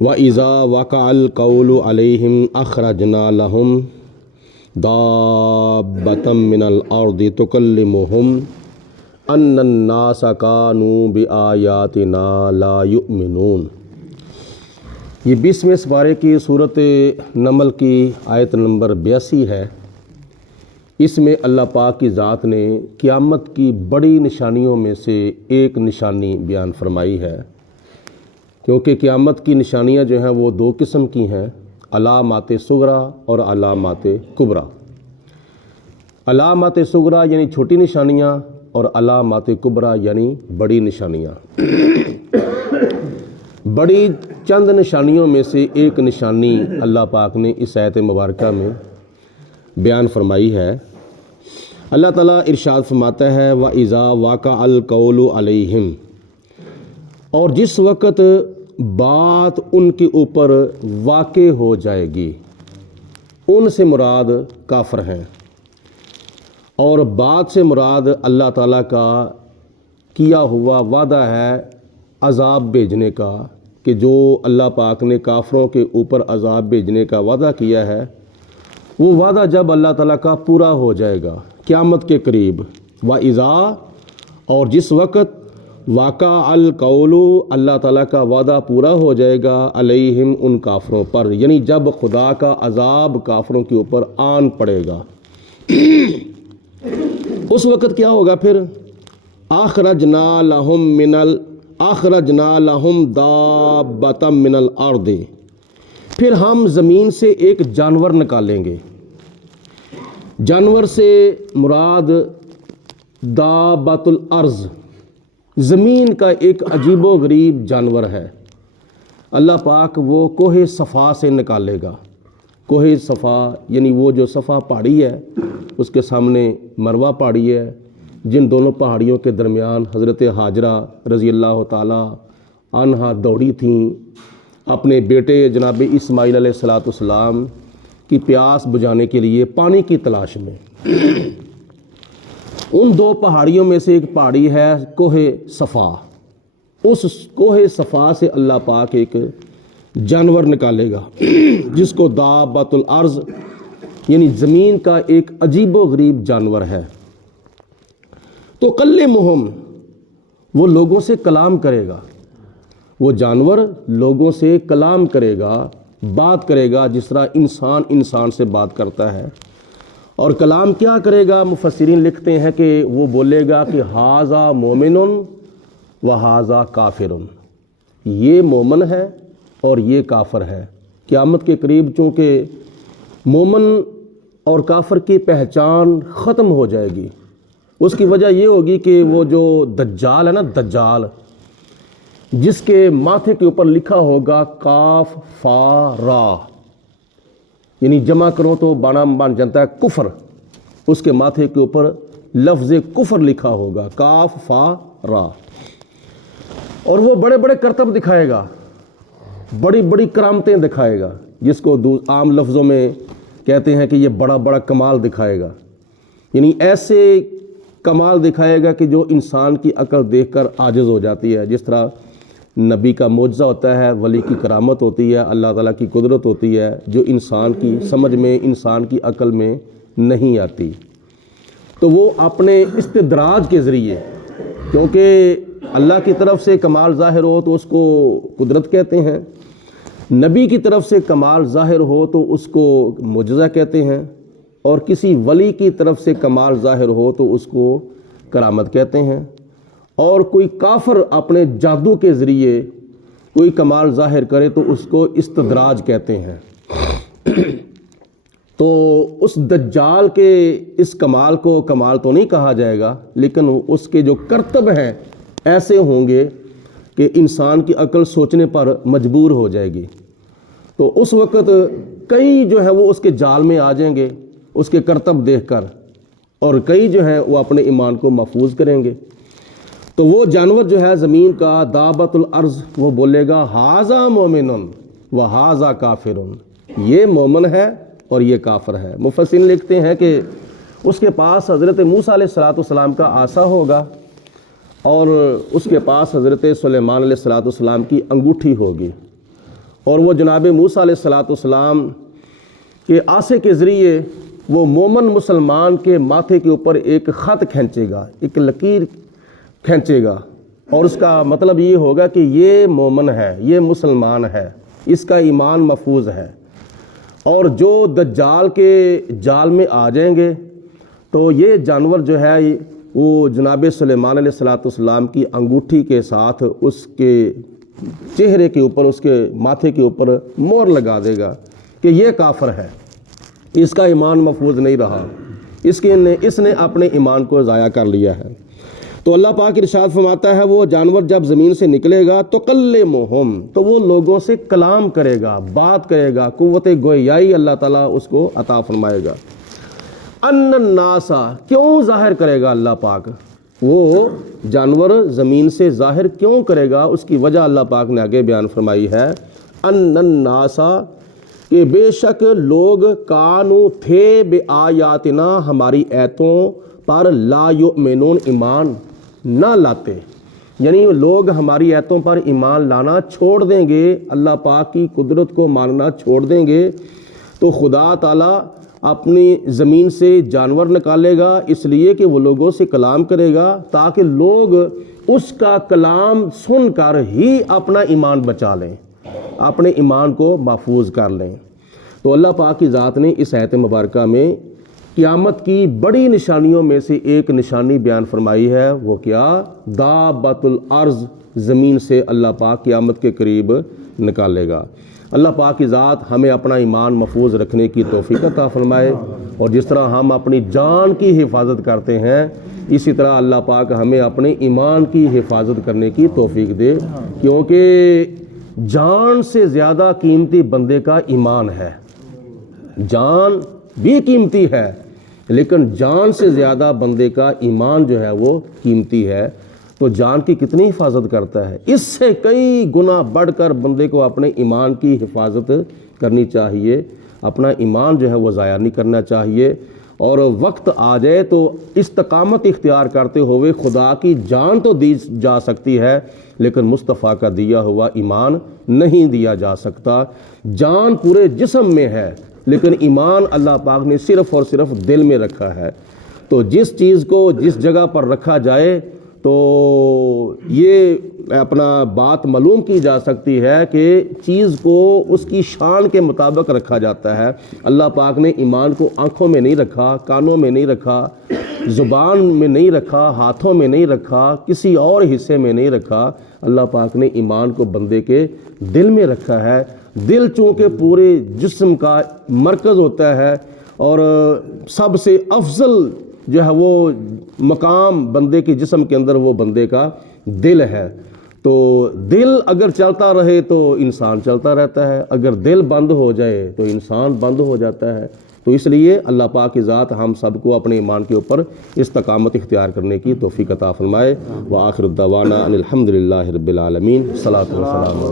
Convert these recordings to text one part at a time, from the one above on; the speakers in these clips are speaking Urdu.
وَإِذَا وَقَعَ الْقَوْلُ عَلَيْهِمْ أَخْرَجْنَا لَهُمْ دَابَّةً مِّنَ الْأَرْضِ تُكَلِّمُهُمْ أَنَّ النَّاسَ كَانُوا بِآيَاتِنَا لَا يُؤْمِنُونَ۔ یہ 20ویں سپارے کی صورت نمل کی آیت نمبر 82 ہے۔ اس میں اللہ پاک کی ذات نے قیامت کی بڑی نشانیوں میں سے ایک نشانی بیان فرمائی ہے، کیونکہ قیامت کی نشانیاں جو ہیں وہ دو قسم کی ہیں، علامات صغریٰ اور علامات کبریٰ۔ علامات صغریٰ یعنی چھوٹی نشانیاں اور علامات کبریٰ یعنی بڑی نشانیاں۔ بڑی چند نشانیوں میں سے ایک نشانی اللہ پاک نے اس آیت مبارکہ میں بیان فرمائی ہے۔ اللہ تعالیٰ ارشاد فرماتا ہے وَإِذَا وَقَعَ الْقَوْلُ عَلَيْهِمْ، اور جس وقت بات ان کے اوپر واقع ہو جائے گی، ان سے مراد کافر ہیں، اور بات سے مراد اللہ تعالیٰ کا کیا ہوا وعدہ ہے عذاب بھیجنے کا، کہ جو اللہ پاک نے کافروں کے اوپر عذاب بھیجنے کا وعدہ کیا ہے، وہ وعدہ جب اللہ تعالیٰ کا پورا ہو جائے گا قیامت کے قریب۔ وَإِذَا، اور جس وقت وَقَعَ الْقَوْلُ، اللہ تعالیٰ کا وعدہ پورا ہو جائے گا علیہم، ان کافروں پر، یعنی جب خدا کا عذاب کافروں کے اوپر آن پڑے گا، اس وقت کیا ہوگا پھر؟ اخرجنا لہم دابۃ من الارض، پھر ہم زمین سے ایک جانور نکالیں گے۔ جانور سے مراد دابۃ الارض، زمین کا ایک عجیب و غریب جانور ہے۔ اللہ پاک وہ کوہ صفا سے نکالے گا۔ کوہ صفا یعنی وہ جو صفا پہاڑی ہے، اس کے سامنے مروہ پہاڑی ہے، جن دونوں پہاڑیوں کے درمیان حضرت ہاجرہ رضی اللہ تعالیٰ عنہا دوڑی تھیں اپنے بیٹے جناب اسماعیل علیہ السلام کی پیاس بجھانے کے لیے پانی کی تلاش میں۔ ان دو پہاڑیوں میں سے ایک پہاڑی ہے کوہ صفا۔ اس کوہ صفا سے اللہ پاک ایک جانور نکالے گا جس کو دابۃ الارض یعنی زمین کا ایک عجیب و غریب جانور ہے۔ تو کلمہم، وہ لوگوں سے کلام کرے گا، وہ جانور لوگوں سے کلام کرے گا، بات کرے گا جس طرح انسان سے بات کرتا ہے۔ اور کلام کیا کرے گا؟ مفسرین لکھتے ہیں کہ وہ بولے گا کہ ھذا مومن و ھذا کافر، یہ مومن ہے اور یہ کافر ہے۔ قیامت کے قریب چونکہ مومن اور کافر کی پہچان ختم ہو جائے گی، اس کی وجہ یہ ہوگی کہ وہ جو دجال ہے نا، دجال، جس کے ماتھے کے اوپر لکھا ہوگا کاف فا را، یعنی جمع کرو تو بنام بن جاتا ہے کفر، اس کے ماتھے کے اوپر لفظ کفر لکھا ہوگا کاف فا را، اور وہ بڑے بڑے کرتب دکھائے گا، بڑی بڑی کرامتیں دکھائے گا، جس کو عام لفظوں میں کہتے ہیں کہ یہ بڑا بڑا کمال دکھائے گا، یعنی ایسے کمال دکھائے گا کہ جو انسان کی عقل دیکھ کر عاجز ہو جاتی ہے۔ جس طرح نبی کا معجزہ ہوتا ہے، ولی کی کرامت ہوتی ہے، اللہ تعالیٰ کی قدرت ہوتی ہے، جو انسان کی سمجھ میں، انسان کی عقل میں نہیں آتی، تو وہ اپنے استدراج کے ذریعے، کیونکہ اللہ کی طرف سے کمال ظاہر ہو تو اس کو قدرت کہتے ہیں، نبی کی طرف سے کمال ظاہر ہو تو اس کو معجزہ کہتے ہیں، اور کسی ولی کی طرف سے کمال ظاہر ہو تو اس کو کرامت کہتے ہیں، اور کوئی کافر اپنے جادو کے ذریعے کوئی کمال ظاہر کرے تو اس کو استدراج کہتے ہیں۔ تو اس دجال کے اس کمال کو کمال تو نہیں کہا جائے گا، لیکن اس کے جو کرتب ہیں ایسے ہوں گے کہ انسان کی عقل سوچنے پر مجبور ہو جائے گی۔ تو اس وقت کئی جو ہے وہ اس کے جال میں آ جائیں گے اس کے کرتب دیکھ کر، اور کئی جو ہیں وہ اپنے ایمان کو محفوظ کریں گے۔ تو وہ جانور جو ہے زمین کا دابۃ الارض، وہ بولے گا ھذا مومن و ھذا کافر، یہ مومن ہے اور یہ کافر ہے۔ مفسرین لکھتے ہیں کہ اس کے پاس حضرت موسیٰ علیہ السلام کا عصا ہوگا، اور اس کے پاس حضرت سلیمان علیہ السلام کی انگوٹھی ہوگی، اور وہ جناب موسیٰ علیہ السلام کے آسے کے ذریعے وہ مومن مسلمان کے ماتھے کے اوپر ایک خط کھینچے گا، ایک لکیر کھینچے گا، اور اس کا مطلب یہ ہوگا کہ یہ مومن ہے، یہ مسلمان ہے، اس کا ایمان محفوظ ہے۔ اور جو دجال کے جال میں آ جائیں گے تو یہ جانور جو ہے وہ جناب سلیمان علیہ السلام کی انگوٹھی کے ساتھ اس کے چہرے کے اوپر، اس کے ماتھے کے اوپر مہر لگا دے گا کہ یہ کافر ہے، اس کا ایمان محفوظ نہیں رہا، اس نے اپنے ایمان کو ضائع کر لیا ہے۔ تو اللہ پاک ارشاد فرماتا ہے وہ جانور جب زمین سے نکلے گا تو تکلمہم، تو وہ لوگوں سے کلام کرے گا، بات کرے گا، قوت گویائی اللہ تعالیٰ اس کو عطا فرمائے گا۔ ان الناس، کیوں ظاہر کرے گا اللہ پاک؟ وہ جانور زمین سے ظاہر کیوں کرے گا؟ اس کی وجہ اللہ پاک نے آگے بیان فرمائی ہے، ان الناس، کہ بے شک لوگ کانو تھے بے آیاتنا، ہماری ایتوں پر لا یؤمنون، ایمان نہ لاتے، یعنی لوگ ہماری ایتوں پر ایمان لانا چھوڑ دیں گے، اللہ پاک کی قدرت کو ماننا چھوڑ دیں گے، تو خدا تعالیٰ اپنی زمین سے جانور نکالے گا، اس لیے کہ وہ لوگوں سے کلام کرے گا تاکہ لوگ اس کا کلام سن کر ہی اپنا ایمان بچا لیں، اپنے ایمان کو محفوظ کر لیں۔ تو اللہ پاک کی ذات نے اس آیت مبارکہ میں قیامت کی بڑی نشانیوں میں سے ایک نشانی بیان فرمائی ہے، وہ کیا؟ دابۃ الارض، زمین سے اللہ پاک قیامت کے قریب نکالے گا۔ اللہ پاک کی ذات ہمیں اپنا ایمان محفوظ رکھنے کی توفیق عطا فرمائے، اور جس طرح ہم اپنی جان کی حفاظت کرتے ہیں اسی طرح اللہ پاک ہمیں اپنے ایمان کی حفاظت کرنے کی توفیق دے، کیونکہ جان سے زیادہ قیمتی بندے کا ایمان ہے۔ جان بھی قیمتی ہے لیکن جان سے زیادہ بندے کا ایمان جو ہے وہ قیمتی ہے، تو جان کی کتنی حفاظت کرتا ہے، اس سے کئی گنا بڑھ کر بندے کو اپنے ایمان کی حفاظت کرنی چاہیے، اپنا ایمان جو ہے وہ ضائع نہیں کرنا چاہیے، اور وقت آ جائے تو استقامت اختیار کرتے ہوئے خدا کی جان تو دی جا سکتی ہے لیکن مصطفیٰ کا دیا ہوا ایمان نہیں دیا جا سکتا۔ جان پورے جسم میں ہے لیکن ایمان اللہ پاک نے صرف اور صرف دل میں رکھا ہے، تو جس چیز کو جس جگہ پر رکھا جائے تو یہ اپنا بات معلوم کی جا سکتی ہے کہ چیز کو اس کی شان کے مطابق رکھا جاتا ہے۔ اللہ پاک نے ایمان کو آنکھوں میں نہیں رکھا، کانوں میں نہیں رکھا، زبان میں نہیں رکھا، ہاتھوں میں نہیں رکھا، کسی اور حصے میں نہیں رکھا، اللہ پاک نے ایمان کو بندے کے دل میں رکھا ہے۔ دل چونکہ پورے جسم کا مرکز ہوتا ہے اور سب سے افضل جو ہے وہ مقام بندے کے جسم کے اندر وہ بندے کا دل ہے، تو دل اگر چلتا رہے تو انسان چلتا رہتا ہے، اگر دل بند ہو جائے تو انسان بند ہو جاتا ہے۔ تو اس لیے اللہ پاک کی ذات ہم سب کو اپنے ایمان کے اوپر استقامت اختیار کرنے کی توفیق عطا فرمائے۔ وآخر الدعوانا ان الحمد للہ رب العالمین۔ صلاۃ والسلام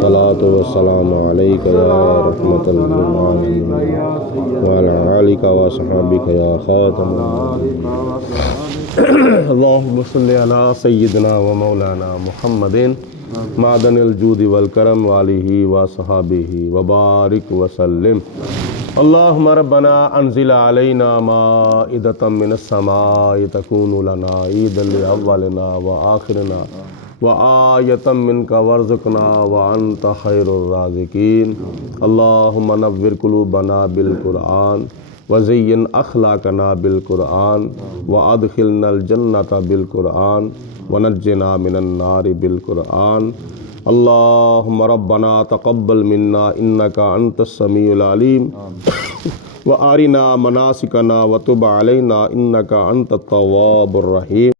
صلاۃ والسلام علیک یا رحمۃ للعالمین وعلی آلک وصحبک یا خاتم اللہم صلی علی سیدنا و مولانا محمد معدن الجود والکرم وآلہ وصحبہ وبارک وسلم۔ اللہم ربنا انزل علینا مائدۃ من السماء تکون لنا عیدا لأولنا وآخرنا وآیۃ منک وارزقنا وانت خیر الرازقین۔ اللہم نور قلوبنا بالقرآن وزین اخلاقنا بالقرآن وادخلنا الجنۃ بالقرآن ونجنا من النار بالقرآن۔ اللہم ربنا تقبل منا انک انت السمیع العلیم وارنا مناسکنا وتب علینا انک انت التواب الرحیم۔